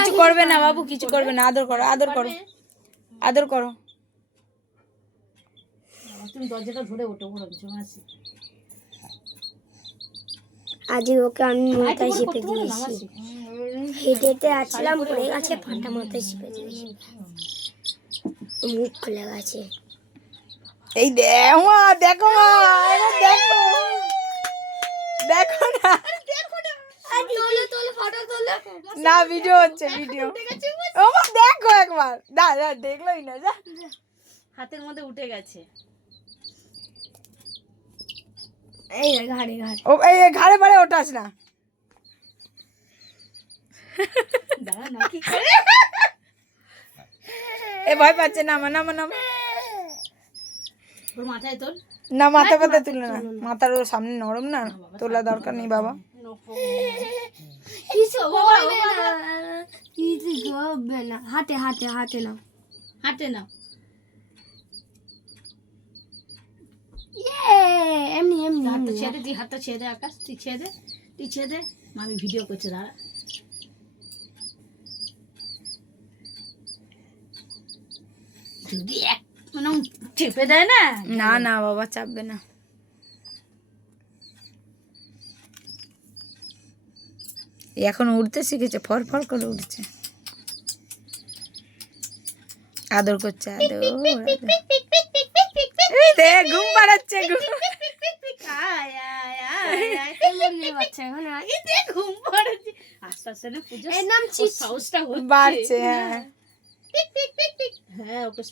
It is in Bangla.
কিছু করবে না বাবু, কিছু করবে না। আদর করো, আদর করো, আদর করো। তুমি দরজাটা ধরে ওঠো বলছো মাসি। আজ ওকে আমি মাথায় চেপে দিয়েছি। হেঁটেতে আসলাম, পড়ে গেছে, পাটা মাথায় চেপে দিয়েছি, মুখ খুলে গেছে। এই দেখো মা, দেখো মা, দেখো দেখো না, না ভিডিও হচ্ছে, ভিডিও। ও মা দেখো একবার, না না দেখলোই না, যা। হাতের মধ্যে উঠে গেছে। এই ঘাড়ে ঘাড়ে, ও এই ঘাড়ে পাড়ে ওঠাস না। দাঁড়া না কি করে, এ ভয় পাচ্ছে, নামা নামা নামা। ওর মাথায় তোল। না মাথা পাতা তুলে না, মাথার ওর সামনে নরম না, তোলা দরকার নেই বাবা। কিছু হবে না, কিছু হবে না। হাতে হাতে হাতে নাও, হাতে নাও। এমনি এমনি হাতটা ছেড়ে দে, হাতটা ছেড়ে দে আকাশ, তুই ছেড়ে দে, তুই ছেড়ে দে। আমি ভিডিও করছি, দাঁড়া। যদি এক মানে চেপে দেয় না। না না বাবা, চাপবে না। এখন উঠতে শিখেছে, ফর ফর করে উঠছে, আদর করছে, আদর। এই দেখ ঘুম পাড়াচ্ছে, ঘুম। আয় আয় আয় আয়, বাচ্চা এখন এই দেখ ঘুম পাড়াচ্ছে। আস্তে আস্তে না পূজা, এর নাম ওর সাহসটা হচ্ছে। বাড়ছে, হ্যাঁ। হ্যাঁ ওকে